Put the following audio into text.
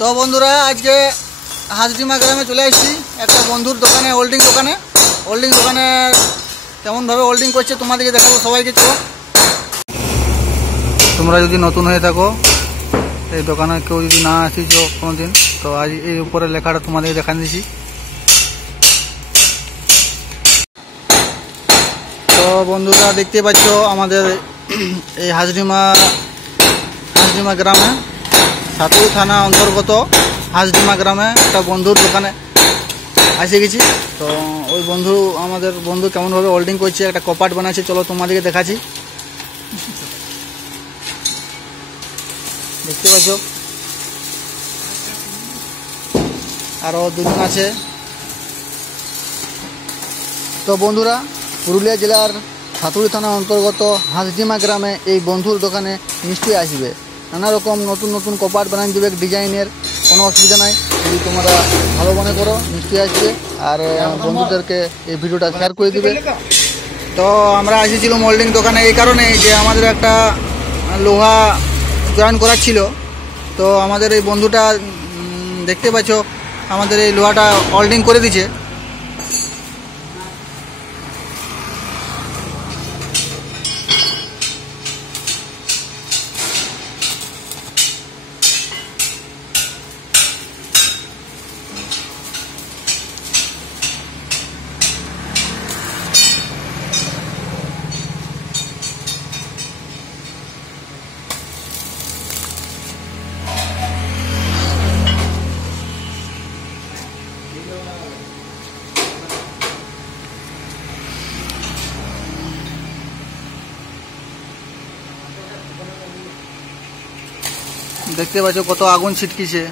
তো বন্ধুরা আজকে হাজডিমা গ্রামে চলে আসছি একটা বন্ধুর দোকানে, হোল্ডিং দোকানে কেমনভাবে হোল্ডিং করছে তোমাদেরকে দেখাবো সবাইকে। চলো, তোমরা যদি নতুন হয়ে থাকো এই দোকানে, কেউ যদি না আসিছো কোনোদিন, তো আজ এই উপরে লেখাটা তোমাদেরকে দেখা দিচ্ছি। তো বন্ধুরা দেখতে পাচ্ছ আমাদের এই হাজডিমা গ্রামে, সাতুই থানা অন্তর্গত হাজডিমা গ্রামে একটা বন্ধুর দোকানে এসে গেছি। তো ওই আমাদের বন্ধু কেমনভাবে হোল্ডিং করছে, একটা কপাট বানাচ্ছে, চলো তোমাদেরকে দেখাচ্ছি। দেখতে পাচ্ছ আরও দুজন আছে। তো বন্ধুরা, পুরুলিয়া জেলার সাতুই থানা অন্তর্গত হাজডিমা গ্রামে এই বন্ধুর দোকানে নিশ্চয়ই আসবে। নানা রকম নতুন নতুন কপাট বানিয়ে দেবে ডিজাইনের, কোনো অসুবিধা নাই। যদি তোমরা ভালো মনে করো নিশ্চয়ই আসবে, আর বন্ধুদেরকে এই ভিডিওটা শেয়ার করে দিবে। তো আমরা এসেছিলাম মোল্ডিং দোকানে এই কারণে যে আমাদের একটা লোহা জয়েন করার ছিল। তো আমাদের এই বন্ধুটা দেখতে পাচ্ছ আমাদের এই লোহাটা হোল্ডিং করে দিচ্ছে। দেখতে পাচ্ছ কত আগুন ছিটকিছে।